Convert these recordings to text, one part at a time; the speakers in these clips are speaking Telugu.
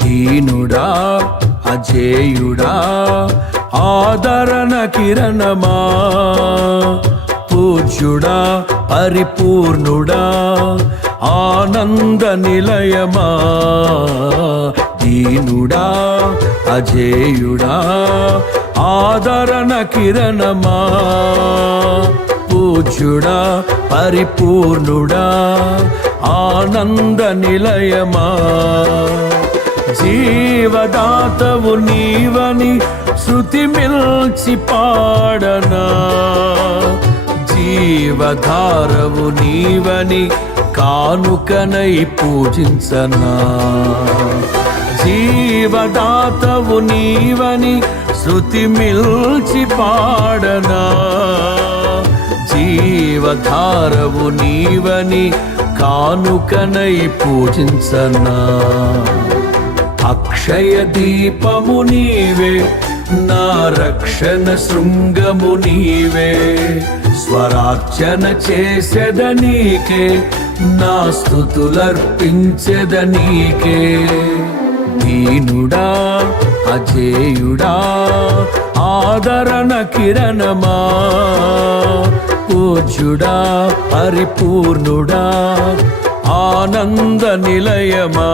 దీనుడా అజేయుడా ఆదరణ కిరణమా, పూజ్యుడా పరిపూర్ణుడా ఆనంద నిలయమా. దీనుడా అజేయుడా ఆదరణ కిరణమా, పూజ్యుడా పరిపూర్ణుడా ఆనంద నిలయమా. జీవదాతవు నీవని శృతి మిల్చి పాడనా, జీవధారవు నీవని కానుకనై పూజించనా. జీవదాతవు నీవని శృతి మిల్చి పాడనా, జీవధారవు నీవని కానుకనై పూజించనా. అక్షయ దీపము నీవే, నా రక్షణ శృంగము నీవే. స్వరార్చన చేసేదనీకే, నా స్తుతులర్పించెదనీకే. దీనుడా అజేయుడా ఆదరణ కిరణమా, పూజ్యుడా పరిపూర్ణుడా ఆనంద నిలయమా.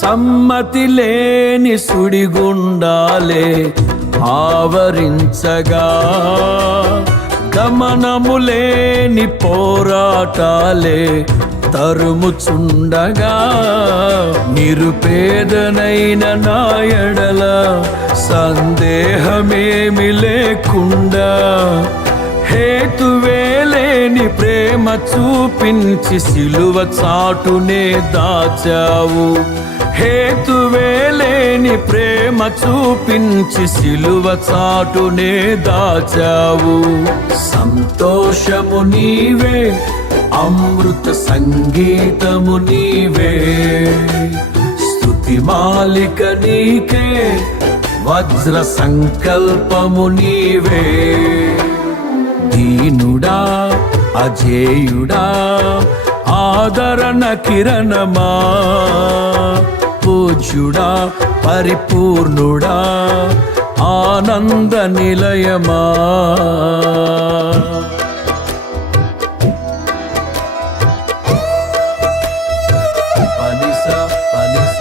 సమ్మతి లేని సుడిగుండాలే ఆవరించగా, గమనము లేని పోరాటాలే తరుముచుండగా. నిరుపేదనైన నా ఎడల సందేహమేమి లేకుండా, హేతువే లేని ప్రేమ చూపించి సిలువ చాటునే దాచావు. హేతువే లేని ప్రేమ చూపించి సిలువ చాటునే దాచావు. సంతోషము నీవే, అమృత సంగీతము నీవే. స్తుతి మాలిక నీకే, వజ్ర సంకల్పము నీవే. దీనుడా అజేయుడా ఆదరణ కిరణమా, పూజ్యుడా పరిపూర్ణుడా ఆనంద నిలయమా. పనిస పనిస